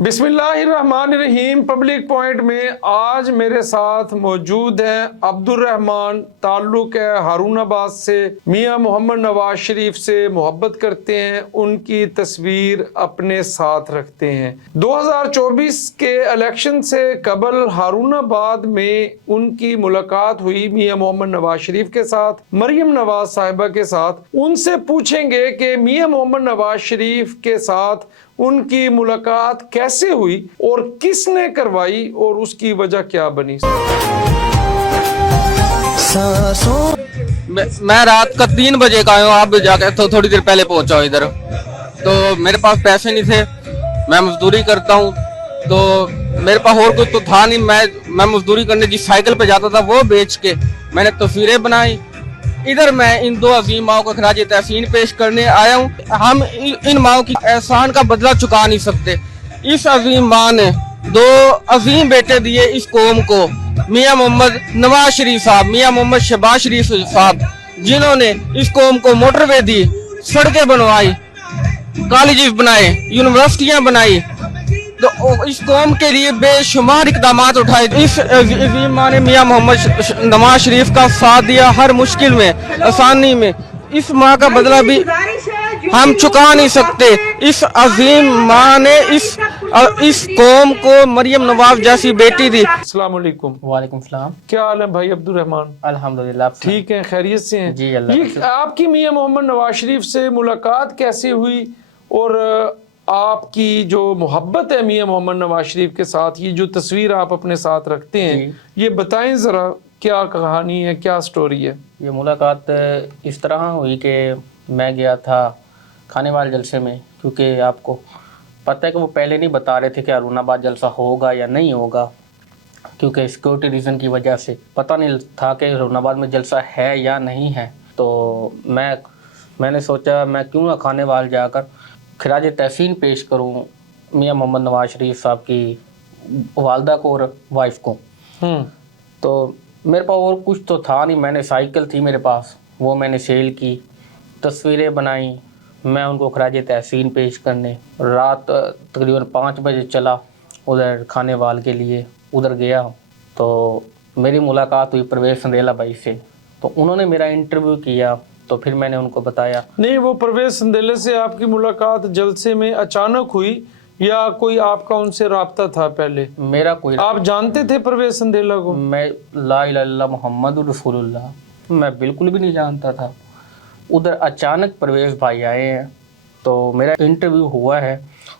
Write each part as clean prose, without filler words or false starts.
बिस्मिल्लाहिर्रहमानिर्रहीम। Public point में आज मेरे साथ मौजूद हैं अब्दुर्रहमान, ताल्लुक है हारूनाबाद से, मियाँ मोहम्मद नवाज शरीफ से मोहब्बत करते हैं, उनकी तस्वीर अपने साथ रखते हैं। 2024 के इलेक्शन से कबल हारूनाबाद में उनकी मुलाकात हुई मियाँ मोहम्मद नवाज शरीफ के साथ, मरियम नवाज साहिबा के साथ। उनसे पूछेंगे कि मियाँ मोहम्मद नवाज शरीफ के साथ उनकी मुलाकात कैसे हुई और किसने करवाई और उसकी वजह क्या बनी। मैं रात का 3 बजे का आया हूँ, आप जाकर तो थोड़ी देर पहले पहुंचा हूँ इधर। तो मेरे पास पैसे नहीं थे, मैं मजदूरी करता हूँ, तो मेरे पास और कुछ तो था नहीं। मैं मजदूरी करने जिस साइकिल पे जाता था वो बेच के मैंने तस्वीरें बनाई। इधर मैं इन 2 अजीम माओं को खराज तहसीन पेश करने आया हूँ। हम इन माओं की एहसान का बदला चुका नहीं सकते। इस अजीम माँ ने 2 अजीम बेटे दिए इस कौम को, मियाँ मोहम्मद नवाज शरीफ साहब, मियाँ मोहम्मद शहबाज शरीफ साहब, जिन्होंने इस कौम को मोटरवे दी, सड़कें बनवाई, कॉलेजेस बनाए, यूनिवर्सिटियाँ बनाई, तो इस कौम के लिए बेशुमार इकदाम उठाए। इस अजीम माँ ने मियाँ मोहम्मद नवाज शरीफ का साथ दिया हर मुश्किल में, आसानी में। इस माँ का बदला भी हम चुका नहीं सकते। इस अजीम माँ ने इस कौम को मरियम नवाज जैसी बेटी दी। अस्सलाम वालेकुम। वालेकुम सलाम। क्या हाल है भाई अब्दुर्रहमान? अल्हम्दुलिल्लाह ठीक है, खैरियत से हैं जी। अल्लाह ये आपकी मियाँ मोहम्मद नवाज शरीफ से मुलाकात कैसे हुई और आपकी जो मोहब्बत है मियाँ मोहम्मद नवाज शरीफ के साथ, ये जो तस्वीर आप अपने साथ रखते हैं, ये बताएं ज़रा, क्या कहानी है, क्या स्टोरी है? ये मुलाकात इस तरह हुई कि मैं गया था खाने वाले जलसे में, क्योंकि आपको पता है कि वो पहले नहीं बता रहे थे कि हारूनाबाद जलसा होगा या नहीं होगा, क्योंकि सिक्योरिटी रीज़न की वजह से पता नहीं था कि हारूनाबाद में जलसा है या नहीं है। तो मैंने सोचा मैं क्यों ना खाने वाले जाकर खराज तहसीन पेश करूं मियाँ मोहम्मद नवाज शरीफ साहब की वालदा को और वाइफ को। तो मेरे पास और कुछ तो था नहीं, मैंने साइकिल थी मेरे पास, वो मैंने सेल की, तस्वीरें बनाई, मैं उनको खराज तहसीन पेश करने रात तकरीबन 5 बजे चला उधर खाने वाल के लिए। उधर गया तो मेरी मुलाकात हुई परवेज संदेला भाई से, तो उन्होंने मेरा इंटरव्यू किया। तो फिर मैंने उनको बताया। नहीं, वो परवेज संदेले से आपकी मुलाकात जलसे में अचानक हुई या कोई आपका उनसे राब्ता था पहले? मेरा कोई, आप जानते थे परवेज संदेला को? मैं ला इलाहा इल्लल्लाह मुहम्मदुर रसूलुल्लाह मैं बिल्कुल भी नहीं जानता था। उधर अचानक परवेज भाई आए हैं, तो मेरा इंटरव्यू हुआ है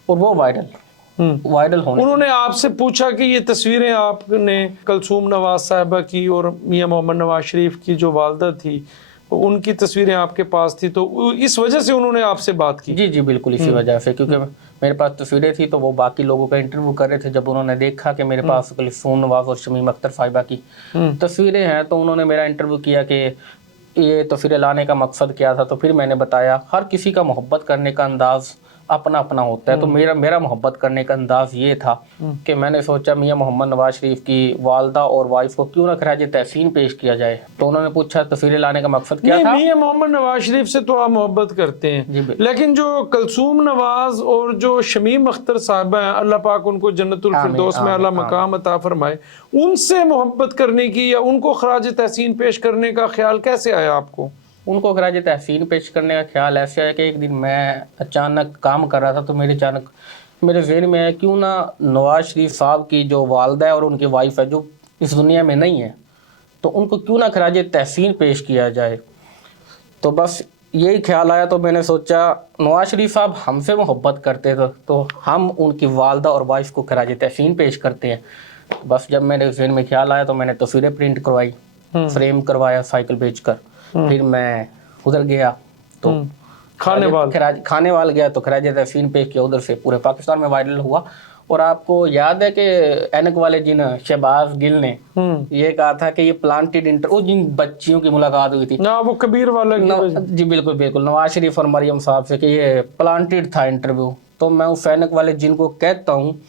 और वो वायरल होने। उन्होंने आपसे पूछा कि ये तस्वीरें आपने कलसूम नवाज साहिबा की और मियाँ मोहम्मद नवाज शरीफ की जो वालदा थी, उनकी तस्वीरें आपके पास थी, तो इस वजह से उन्होंने आपसे बात की? जी बिल्कुल इसी वजह से, क्योंकि मेरे पास तस्वीरें थी, तो वो बाकी लोगों का इंटरव्यू कर रहे थे। जब उन्होंने देखा कि मेरे पास कलसूम नवाज और शमीम अख्तर साहिबा की तस्वीरें हैं, तो उन्होंने मेरा इंटरव्यू किया कि ये तस्वीरें लाने का मकसद क्या था। तो फिर मैंने बताया हर किसी का मोहब्बत करने का अंदाज अपना अपना होता है। तो मेरा मोहब्बत करने का अंदाज ये था कि मैंने सोचा मियाँ मोहम्मद नवाज शरीफ की वालदा और वाइफ को क्यों ना खराज तहसीन पेश किया जाए। तो उन्होंने पूछा तस्वीरें लाने का मकसद क्या था। मियाँ मोहम्मद नवाज शरीफ से तो आप मोहब्बत करते हैं, लेकिन जो कलसूम नवाज और जो शमीम अख्तर साहिबा हैं, अल्लाह पाक उनको जन्नतुल फिरदौस में अल्लाह मकाम अता फरमाए, उनसे मोहब्बत करने की या उनको खराज तहसीन पेश करने का ख्याल कैसे आया आपको? उनको खराज तहसीन पेश करने का ख्याल ऐसे आया कि एक दिन मैं अचानक काम कर रहा था, तो मेरे ज़हन में आया क्यों ना नवाज शरीफ साहब की जो वालदा है और उनकी वाइफ है जो इस दुनिया में नहीं है, तो उनको क्यों ना खराज तहसीन पेश किया जाए। तो बस यही ख्याल आया। तो मैंने सोचा नवाज शरीफ साहब हमसे मोहब्बत करते थे, तो हम उनकी वालदा और वाइफ को खराज तहसीन पेश करते हैं। बस जब मेरे जहन में ख्याल आया तो मैंने तस्वीरें प्रिंट करवाई, फ्रेम करवाया साइकिल बेचकर। फिर मैं उधर गया तो खाने वाल गया तो खराज तहसीन पेश किया। उधर से पूरे पाकिस्तान में वायरल हुआ। और आपको याद है कि ऐनक वाले जिन शहबाज गिल ने ये कहा था कि ये प्लांटेड इंटरव्यू, जिन बच्चियों की मुलाकात हुई थी ना, वो कबीर वाला जी बिल्कुल नवाज शरीफ और मरियम साहब से, कि ये प्लांटेड था इंटरव्यू। तो मैं उस ऐनक वाले जिन को कहता हूँ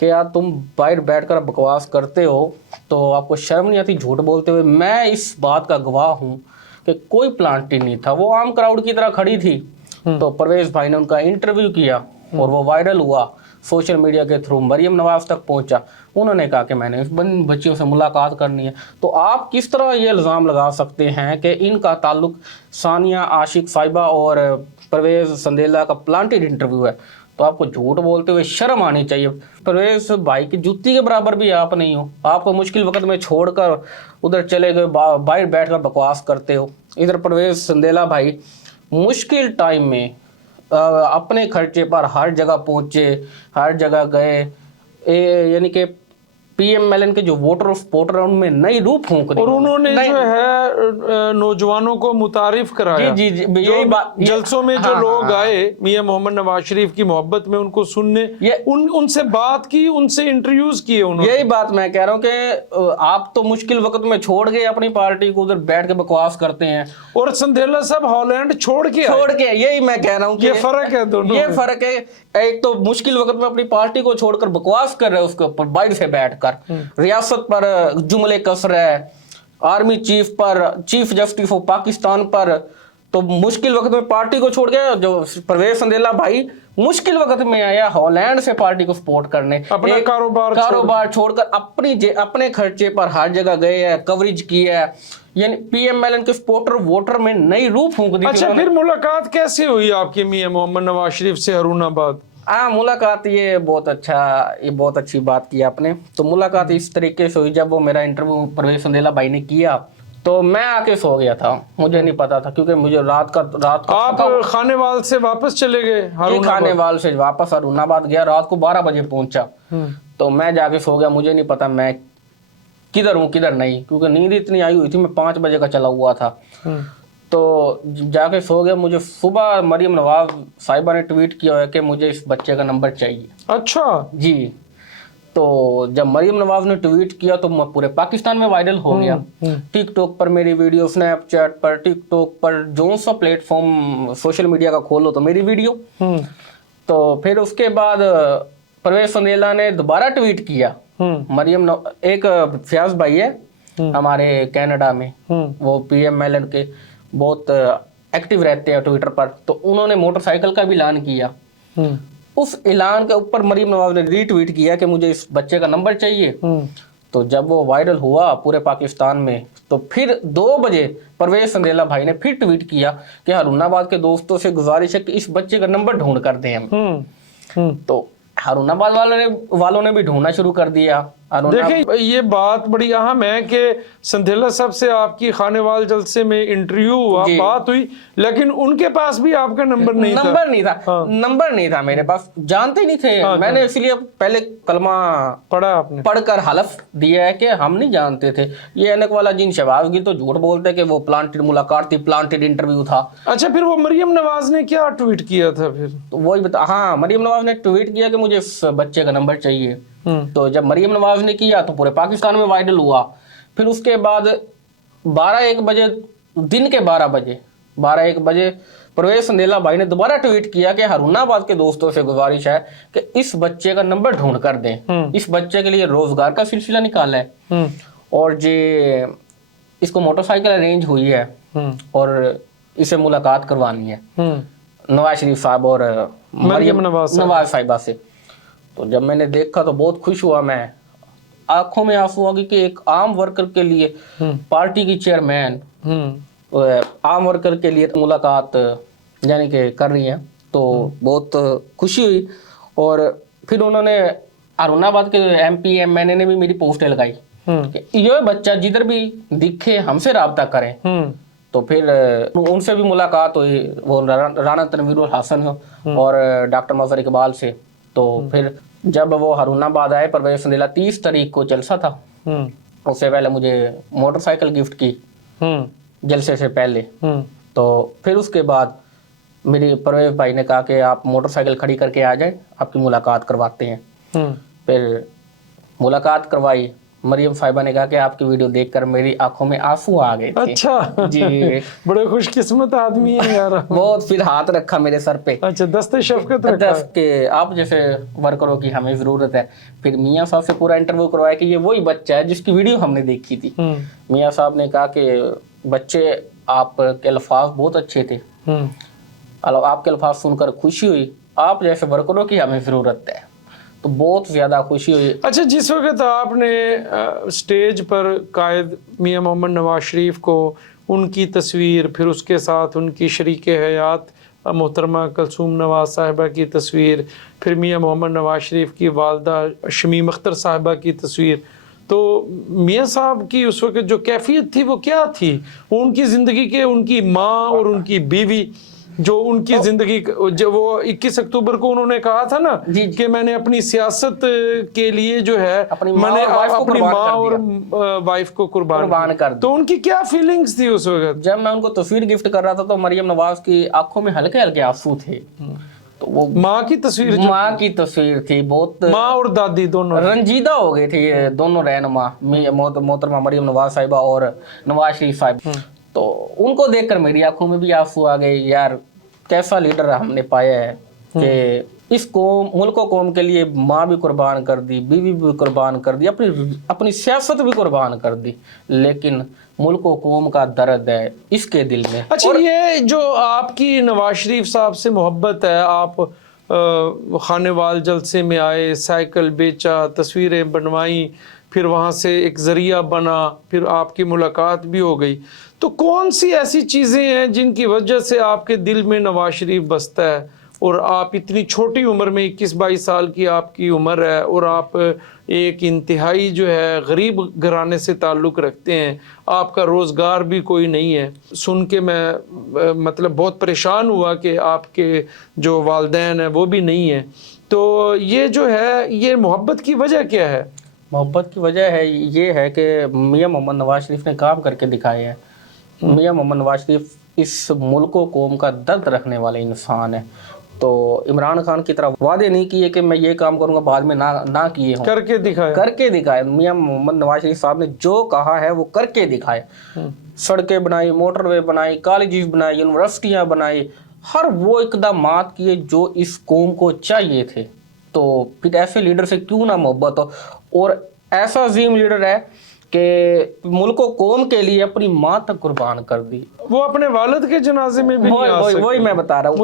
कि यार तुम बाहर बैठकर बकवास करते हो तो आपको शर्म नहीं आती झूठ बोलते हुए? मैं इस बात का गवाह हूँ कि कोई प्लांटेड नहीं था, वो आम क्राउड की तरह खड़ी थी। तो परवेज भाई ने उनका इंटरव्यू किया और वो वायरल हुआ। सोशल मीडिया के थ्रू मरियम नवाज तक पहुंचा। उन्होंने कहा कि मैंने उस बच्चियों से मुलाकात करनी है। तो आप किस तरह ये इल्ज़ाम लगा सकते हैं कि इनका ताल्लुक सानिया आशिक साहिबा और परवेज़ संदेला का प्लांटेड इंटरव्यू है? तो आपको झूठ बोलते हुए शर्म आनी चाहिए। परवेज़ भाई की जूती के बराबर भी आप नहीं हो। आपको मुश्किल वक्त में छोड़कर उधर चले गए, बाहर बैठकर बकवास करते हो। इधर परवेज़ संदेला भाई मुश्किल टाइम में अपने खर्चे पर हर जगह पहुंचे, हर जगह गए, यानी कि पीएमएलएन के जो वोटर सपोर्टर हैं उनमें नई रूह फूंक दी। और उन्होंने जो है नौजवानों को मुतारिफ कराया। जी जी जी, यही बात, जलसों में जो लोग आए मियां मोहम्मद नवाज शरीफ की मोहब्बत में उनको सुनने, उनसे बात की, उनसे इंटरव्यूज किए उन्होंने। यही बात मैं कह रहा हूँ कि आप तो मुश्किल वक्त में छोड़ गए अपनी पार्टी को, उधर बैठ के बकवास करते हैं। और संदेला साहब हॉलैंड छोड़ के, यही मैं कह रहा हूँ, ये फर्क है दोनों, ये फर्क है। एक तो मुश्किल वक्त में अपनी पार्टी को छोड़कर बकवास कर रहे हैं उसके ऊपर बाहर से बैठकर, रियासत पर जुमले कस रहा है, आर्मी चीफ पर, चीफ जस्टिस ऑफ पाकिस्तान पर। तो मुश्किल वक्त में पार्टी को छोड़ गया। जो परवेज़ संदेला भाई मुश्किल वक्त में आया हॉलैंड से पार्टी को सपोर्ट करने, अपना कारोबार छोड़कर अपने खर्चे पर हर जगह गए हैं, कवरेज की है, यानी पीएमएलएन के सपोर्टर वोटर में नई रूह फूंक दी। अच्छा, फिर मुलाकात कैसे हुई आपकी मियां मोहम्मद नवाज शरीफ से हारूनाबाद? मुलाकात ये बहुत अच्छी बात की आपने। तो मुलाकात इस तरीके से हुई, जब वो मेरा इंटरव्यू परवेज़ संदेला भाई ने किया तो मैं आके सो गया था, मुझे नहीं पता था, क्योंकि मुझे रात को आप खानेवाल से वापस चले गए? खानेवाल से वापस हारूनाबाद गया, रात को 12 बजे पहुंचा। तो मैं जाके सो गया, मुझे नहीं पता मैं किधर हूँ किधर नहीं, क्योंकि नींद इतनी आई हुई थी, मैं 5 बजे का चला हुआ था। तो जाके सो गया। मुझे सुबह मरियम नवाज साहिबा ने ट्वीट किया है कि मुझे इस बच्चे का नंबर चाहिए। अच्छा जी। तो जब मरियम नवाज ने ट्वीट किया तो मैं पूरे पाकिस्तान में वायरल हो गया। टिकटॉक पर मेरी वीडियो, स्नैपचैट पर, टिकटॉक पर, जो सा प्लेटफॉर्म सोशल मीडिया का खोलो तो मेरी वीडियो। तो फिर उसके बाद परवेज़ संदेला ने दोबारा ट्वीट किया। एक फयाज भाई है हमारे कनाडा में, वो पीएमएलएन के बहुत एक्टिव रहते हैं ट्विटर पर। तो उन्होंने मोटरसाइकिल का भी ऐलान किया। उस ऐलान के ऊपर मरियम नवाज ने रीट्वीट किया कि मुझे इस बच्चे का नंबर चाहिए। तो जब वो वायरल हुआ पूरे पाकिस्तान में, तो फिर 2 बजे परवेज़ संदेला भाई ने फिर ट्वीट किया कि हारूनाबाद के दोस्तों से गुजारिश है कि इस बच्चे का नंबर ढूंढ कर दें हम। तो हारूनाबाद वालों ने भी ढूंढना शुरू कर दिया। देखिए, ये बात बड़ी अहम है कि संदेला साहब से आपकी खानेवाल जलसे में इंटरव्यू हुआ, बात हुई, लेकिन उनके पास भी आपका नंबर नहीं था। नंबर नहीं था मेरे पास, जानते नहीं थे। मैंने इसलिए पहले कलमा पढ़कर हलफ दिया है कि हम नहीं जानते थे। ये अनक वाला जिन शहबाज गिल तो झूठ बोलते कि वो प्लांटेड मुलाकात थी, प्लांटेड इंटरव्यू था। अच्छा, फिर वो मरियम नवाज ने क्या ट्वीट किया था फिर? तो वही बता, हाँ, मरियम नवाज ने ट्वीट किया कि मुझे इस बच्चे का नंबर चाहिए। तो जब मरियम नवाज ने किया तो पूरे पाकिस्तान में वायरल हुआ। फिर उसके बाद 12-1 बजे, दिन के 12-1 बजे परवेज़ संदेला भाई ने दोबारा ट्वीट किया कि हारूनाबाद के दोस्तों से गुजारिश है कि इस बच्चे का नंबर ढूंढ कर दें, इस बच्चे के लिए रोजगार का सिलसिला निकाला है, और जे इसको मोटरसाइकिल अरेंज हुई है और इसे मुलाकात करवानी है नवाज शरीफ साहब और मरियम नवाज साहिबा से। तो जब मैंने देखा तो बहुत खुश हुआ मैं, आंखों में आंसू आ गए कि एक आम वर्कर के लिए पार्टी की चेयरमैन आम वर्कर के लिए मुलाकात यानी कि कर रही हैं। तो बहुत खुशी हुई। और फिर उन्होंने हारूनाबाद के एमपी एमएनए ने भी मेरी पोस्टें लगाई कि ये बच्चा जिधर भी दिखे हमसे राब्ता करें। तो फिर उनसे भी मुलाकात हुई, वो राना तनवीरुल हसन और डॉक्टर मजहर इकबाल से। तो फिर जब वो हारूनाबाद आए, परवेज़ संदेला 30 तारीख को जलसा था, उससे पहले मुझे मोटरसाइकिल गिफ्ट की जलसे से पहले। तो फिर उसके बाद मेरी परवेज़ भाई ने कहा कि आप मोटरसाइकिल खड़ी करके आ जाए, आपकी मुलाकात करवाते हैं। फिर मुलाकात करवाई। मरियम साहिबा ने कहा कि आपकी वीडियो देखकर मेरी आंखों में आंसू आ गए थे। अच्छा जी, बड़े खुशकिस्मत आदमी है यार। बहुत। फिर हाथ रखा मेरे सर पे। अच्छा, दस्ते शफकत रखा के आप जैसे वर्करों की हमें जरूरत है। फिर मियां साहब से पूरा इंटरव्यू करवाया कि ये वही बच्चा है जिसकी वीडियो हमने देखी थी। मियां साहब ने कहा कि बच्चे, आपके अल्फाज बहुत अच्छे थे, आपके अल्फाज सुनकर खुशी हुई, आप जैसे वर्करों की हमें जरूरत है। تو بہت زیادہ خوشی ہوئی. اچھا، جس وقت آپ نے سٹیج پر قائد میاں محمد نواز شریف کو ان کی تصویر، پھر اس کے ساتھ ان کی شریک حیات محترمہ کلثوم نواز صاحبہ کی تصویر، پھر میاں محمد نواز شریف کی والدہ شمیم اختر صاحبہ کی تصویر، تو میاں صاحب کی اس وقت جو کیفیت تھی وہ کیا تھی؟ ان کی زندگی کے، ان کی ماں اور ان کی بیوی جو ان کی زندگی، جو وہ 21 اکتوبر کو انہوں نے کہا تھا نا کہ میں نے اپنی سیاست کے لیے جو ہے میں نے اپنی ماں اور وائف کو قربان کر دیا، تو ان کی کیا فیلنگز تھی اس وقت؟ جب میں ان کو تصویر گفٹ کر رہا تھا تو مریم نواز کی آنکھوں میں ہلکے ہلکے آنسو تھے. تو وہ ماں کی تصویر، ماں کی تصویر تھی، بہت ماں اور دادی دونوں رنجیدہ ہو گئے تھے یہ دونوں رہنما، محترمہ مریم نواز صاحبہ اور نواز شریف صاحب. تو ان کو دیکھ کر میری آنکھوں میں بھی آنسو آ گئے. یار کیسا لیڈر ہم نے پایا ہے کہ اس قوم، ملک و قوم کے لیے ماں بھی قربان کر دی، بیوی بھی قربان کر دی، اپنی سیاست بھی قربان کر دی، لیکن ملک و قوم کا درد ہے اس کے دل میں. اچھا، یہ جو آپ کی نواز شریف صاحب سے محبت ہے، آپ خانے وال جلسے میں آئے، سائیکل بیچا، تصویریں بنوائیں، پھر وہاں سے ایک ذریعہ بنا، پھر آپ کی ملاقات بھی ہو گئی، تو کون سی ایسی چیزیں ہیں جن کی وجہ سے آپ کے دل میں نواز شریف بستا ہے، اور آپ اتنی چھوٹی عمر میں 21-22 سال کی آپ کی عمر ہے، اور آپ ایک انتہائی جو ہے غریب گھرانے سے تعلق رکھتے ہیں، آپ کا روزگار بھی کوئی نہیں ہے؟ سن کے میں مطلب بہت پریشان ہوا کہ آپ کے جو والدین ہیں وہ بھی نہیں ہیں. تو یہ جو ہے، یہ محبت کی وجہ کیا ہے؟ محبت کی وجہ ہے یہ ہے کہ میاں محمد نواز شریف نے کام کر کے دکھائے ہیں. میاں محمد نواز شریف اس ملک و قوم کا درد رکھنے والے انسان ہیں. تو عمران خان کی طرح وعدے نہیں کیے کہ میں یہ کام کروں گا بعد میں نہ کیے ہوں، کر کے دکھائے. میاں محمد نواز شریف صاحب نے جو کہا ہے وہ کر کے دکھائے. سڑکیں بنائی، موٹر وے بنائی، کالجز بنائی، یونیورسٹیاں بنائی، ہر وہ اقدامات کیے جو اس قوم کو چاہیے تھے. تو پھر ایسے لیڈر سے کیوں نہ محبت ہو، اور ایسا عظیم لیڈر ہے کہ ملک و قوم کے لیے اپنی ماں تک قربان کر دی. وہ اپنے والد کے جنازے میں بھی نہیں آ سکتے. وہی میں بتا رہا ہوں،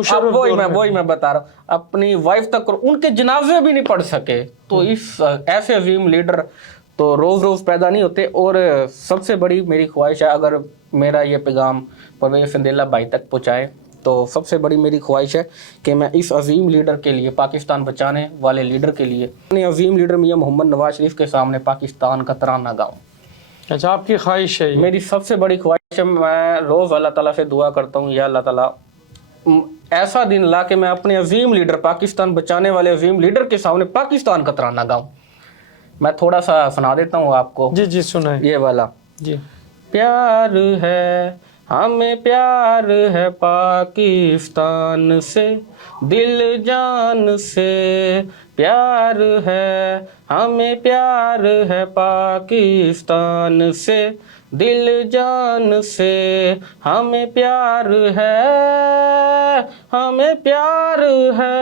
وہی میں بتا رہا ہوں، اپنی وائف تک ان کے جنازے بھی نہیں پڑھ سکے. تو اس ایسے عظیم لیڈر تو روز روز پیدا نہیں ہوتے. اور سب سے بڑی میری خواہش ہے، اگر میرا یہ پیغام پرویز سندیلہ بھائی تک پہنچائے تو سب سے بڑی میری خواہش ہے کہ میں اس عظیم لیڈر کے لیے، پاکستان بچانے والے لیڈر کے لیے، اپنے عظیم لیڈر میاں محمد نواز شریف کے سامنے پاکستان کا ترانہ گاؤں. اچھا، آپ کی خواہش ہے؟ میری سب سے بڑی خواہش ہے. میں روز اللہ تعالیٰ سے دعا کرتا ہوں، یا اللہ تعالیٰ ایسا دن لا کہ میں اپنے عظیم لیڈر، پاکستان بچانے والے عظیم لیڈر کے سامنے پاکستان کا ترانہ گاؤں. میں تھوڑا سا سنا دیتا ہوں آپ کو. جی سنائیں. یہ والا. جی. پیار ہے ہمیں، پیار ہے پاکستان سے دل جان سے، پیار ہے ہمیں، پیار ہے پاکستان سے دل جان سے، ہمیں پیار ہے، ہمیں پیار ہے.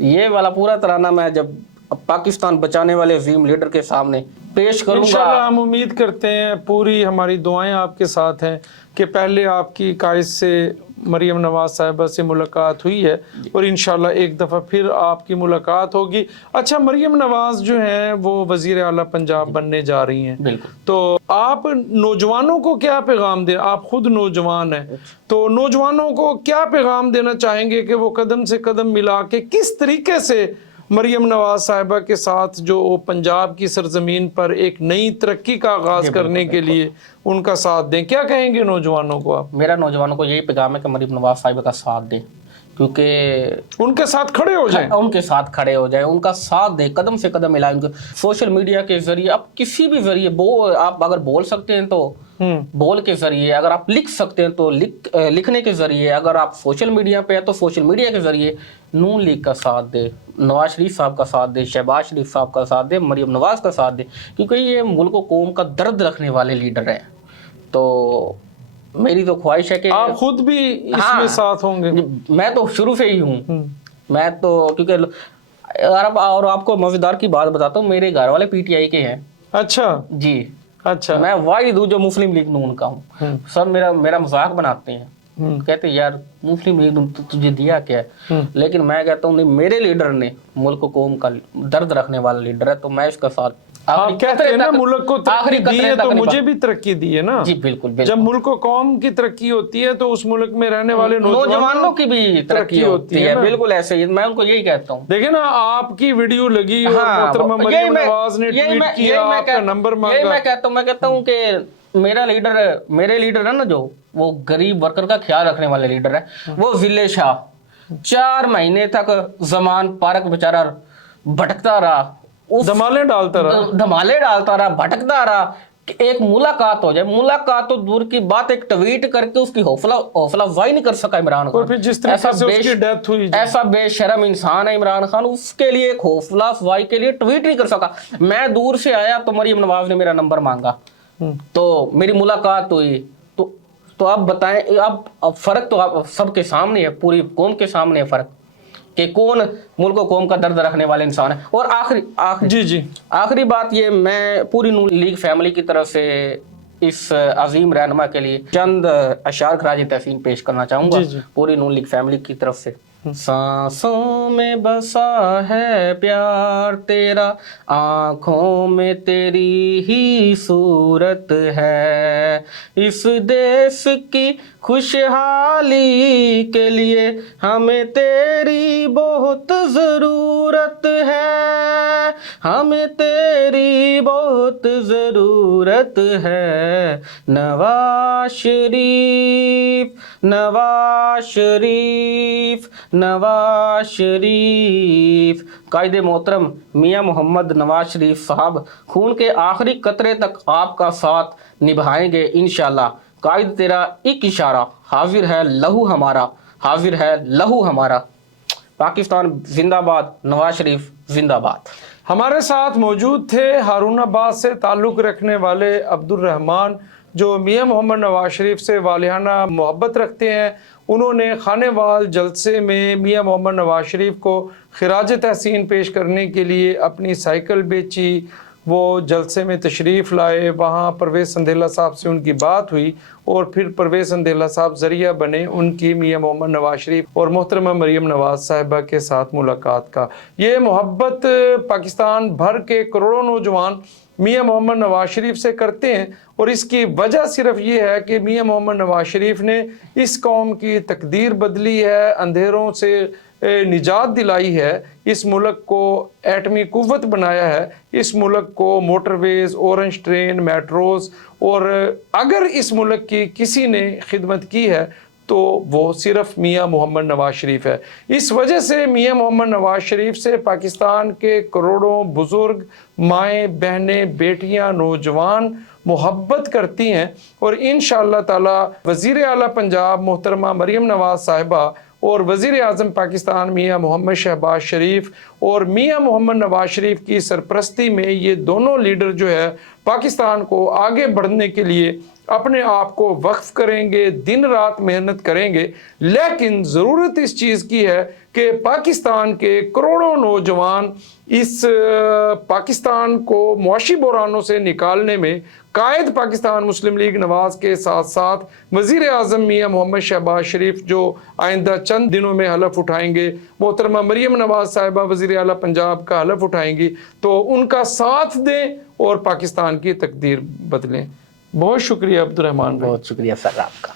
یہ والا پورا ترانہ میں جب پاکستان بچانے والے عظیم لیڈر کے سامنے پیش کروں گا، انشاءاللہ ہم امید کرتے ہیں، پوری ہماری دعائیں آپ کے ساتھ ہیں کہ پہلے آپ کی قائد سے، مریم نواز صاحبہ سے ملاقات ہوئی ہے، اور انشاءاللہ ایک دفعہ پھر آپ کی ملاقات ہوگی. اچھا، مریم نواز جو ہیں وہ وزیر اعلیٰ پنجاب بننے جا رہی ہیں. بالکل. تو آپ نوجوانوں کو کیا پیغام دیں؟ آپ خود نوجوان ہیں، تو نوجوانوں کو کیا پیغام دینا چاہیں گے کہ وہ قدم سے قدم ملا کے کس طریقے سے مریم نواز صاحبہ کے ساتھ جو پنجاب کی سرزمین پر ایک نئی ترقی کا آغاز کرنے کے لیے ان کا ساتھ دیں؟ کیا کہیں گے نوجوانوں کو آپ؟ میرا نوجوانوں کو یہی پیغام ہے کہ مریم نواز صاحبہ کا ساتھ دیں، کیونکہ ان کے ساتھ کھڑے ہو جائیں، ان کے ساتھ کھڑے ہو جائیں، ان کا ساتھ دیں، قدم سے قدم ملائیں. سوشل میڈیا کے ذریعے، آپ کسی بھی ذریعے، آپ اگر بول سکتے ہیں تو بول کے ذریعے، اگر آپ لکھ سکتے ہیں تو لکھنے کے ذریعے، اگر آپ سوشل میڈیا پہ ہیں تو سوشل میڈیا کے ذریعے نون لیگ کا ساتھ دے، نواز شریف صاحب کا ساتھ دے، شہباز شریف صاحب کا ساتھ دے، مریم نواز کا ساتھ دے، کیونکہ یہ ملک و قوم کا درد رکھنے والے لیڈر ہیں. تو میری تو خواہش ہے کہ آپ خود بھی اس میں ساتھ ہوں گے. میں تو شروع سے ہی ہوں. میں تو کیونکہ اور آپ کو مزیدار کی بات بتاتا ہوں، میرے گھر والے پی ٹی آئی کے ہیں. اچھا جی. اچھا. میں واحد ہوں جو مسلم لیگ نون کا ہوں. سب میرا مذاق بناتے ہیں कहते यार मुस्लिम लीग ने तुझे दिया क्या है, लेकिन मैं कहता हूँ नहीं, मेरे लीडर ने मुल्क कौम का दर्द रखने वाला लीडर है, तो मैं इसका साथ आप कहते हैं ना मुल्क को आखिरी तरक्की दी कतरे है, तक तो निभा- मुझे भी तरक्की दी है ना। जी बिल्कुल जब बिल्कुल। मुल्क को कौम की तरक्की होती है तो उस मुल्क में रहने वाले नौजवानों की भी तरक्की होती है, ना। बिल्कुल ऐसे ही मैं उनको यही कहता हूँ। देखिए ना, आपकी वीडियो लगी और मोहतरमा मरियम नवाज ने ट्वीट किया, आपका नंबर यही मांगा। मैं कहता हूँ कि मेरे लीडर है ना, जो वो गरीब वर्कर का ख्याल रखने वाले लीडर है, वो जिले शाह 4 महीने तक जमान पार्क बेचारा भटकता रहा, उस धमाले डालता रहा। धमाले डालता रहा, भटकता रहा, कि एक मुलाकात हो जाए। मुलाकात तो दूर की बात, एक ट्वीट करके उसकी हौसला अफजाई नहीं कर सका इमरान खान। और फिर जिस तरीके से उसकी डेथ हुई, ऐसा बेशरम इंसान है इमरान खान, उसके लिए एक हौसला अफजाई के लिए ट्वीट नहीं कर सका। मैं दूर से आया तो मरियम नवाज ने मेरा नंबर मांगा, तो मेरी मुलाकात हुई। तो आप बताएं, अब फर्क तो आप सबके सामने है, पूरी कौम के सामने है फर्क, कि कौन मुल्क और कौम का दर्द रखने वाले इंसान है। और आखिरी बात ये, मैं पूरी नून लीग फैमिली की तरफ से इस अजीम रहनुमा के लिए चंद अशार खराज तहसीन पेश करना चाहूंगा, पूरी नून लीग फैमिली की तरफ से। सांसों में बसा है प्यार तेरा, आंखों में तेरी ही सूरत है, इस देश की खुशहाली के लिए हमें तेरी बहुत ज़रूरत है, हमें तेरी बहुत ज़रूरत है। नवाज शरीफ, नवाज शरीफ, नवाज शरीफ। कायदे मोहतरम मियाँ मोहम्मद नवाज शरीफ साहब खून के आखिरी कतरे तक आपका साथ निभाएंगे इंशाल्लाह। कायद तेरा एक इशारा, हाजिर है लहू हमारा, हाजिर है लहू हमारा। पाकिस्तान जिंदाबाद, नवाज शरीफ जिंदाबाद। हमारे साथ मौजूद थे हारूनाबाद से ताल्लुक़ रखने वाले अब्दुल रहमान, जो मियाँ मोहम्मद नवाज शरीफ से वालियाना मोहब्बत रखते हैं। उन्होंने खानेवाल जलसे में मियाँ मोहम्मद नवाज शरीफ को खिराज तहसीन पेश करने के लिए अपनी साइकिल बेची, वो जलसे में तशरीफ़ लाए, वहाँ परवेज़ संदेला साहब से उनकी बात हुई और फिर परवेज़ संदेला साहब ज़रिया बने उनकी मियाँ मोहम्मद नवाज शरीफ और मोहतरमा मरियम नवाज साहिबा के साथ मुलाकात का। ये मोहब्बत पाकिस्तान भर के करोड़ों नौजवान मियाँ मोहम्मद नवाज शरीफ से करते हैं, और इसकी वजह सिर्फ ये है कि मियाँ मोहम्मद नवाज शरीफ ने इस कौम की तकदीर बदली है, अंधेरों से निजात दिलाई है, इस मुल्क को एटमी कुव्वत बनाया है, इस मुल्क को मोटरवेज़, ऑरेंज ट्रेन, मेट्रोज़, और अगर इस मुल्क की किसी ने खिदमत की है तो वो सिर्फ मियाँ मोहम्मद नवाज शरीफ है। इस वजह से मियाँ मोहम्मद नवाज शरीफ से पाकिस्तान के करोड़ों बुज़ुर्ग, माएँ, बहनें, बेटियाँ, नौजवान मोहब्बत करती हैं। और इंशाअल्लाह ताला वज़ीर आला पंजाब मोहतरमा मरियम नवाज साहिबा और वज़ीर आज़म पाकिस्तान मियाँ मोहम्मद शहबाज शरीफ और मियाँ मोहम्मद नवाज शरीफ की सरपरस्ती में ये दोनों लीडर जो है पाकिस्तान को आगे बढ़ने के लिए अपने आप को वक्फ करेंगे, दिन रात मेहनत करेंगे। लेकिन ज़रूरत इस चीज़ की है कि पाकिस्तान के करोड़ों नौजवान इस पाकिस्तान को मुआशी बुरानों से निकालने में कायद पाकिस्तान मुस्लिम लीग नवाज के साथ साथ वज़ीर आज़म मियाँ मोहम्मद शहबाज शरीफ, जो आइंदा चंद दिनों में हलफ उठाएंगे, मोहतरमा मरियम नवाज साहिबा वज़ीर आला पंजाब का हलफ उठाएंगी, तो उनका साथ दें और पाकिस्तान की तकदीर बदलें। बहुत शुक्रिया अब्दुल रहमान भाई। बहुत शुक्रिया सर आपका।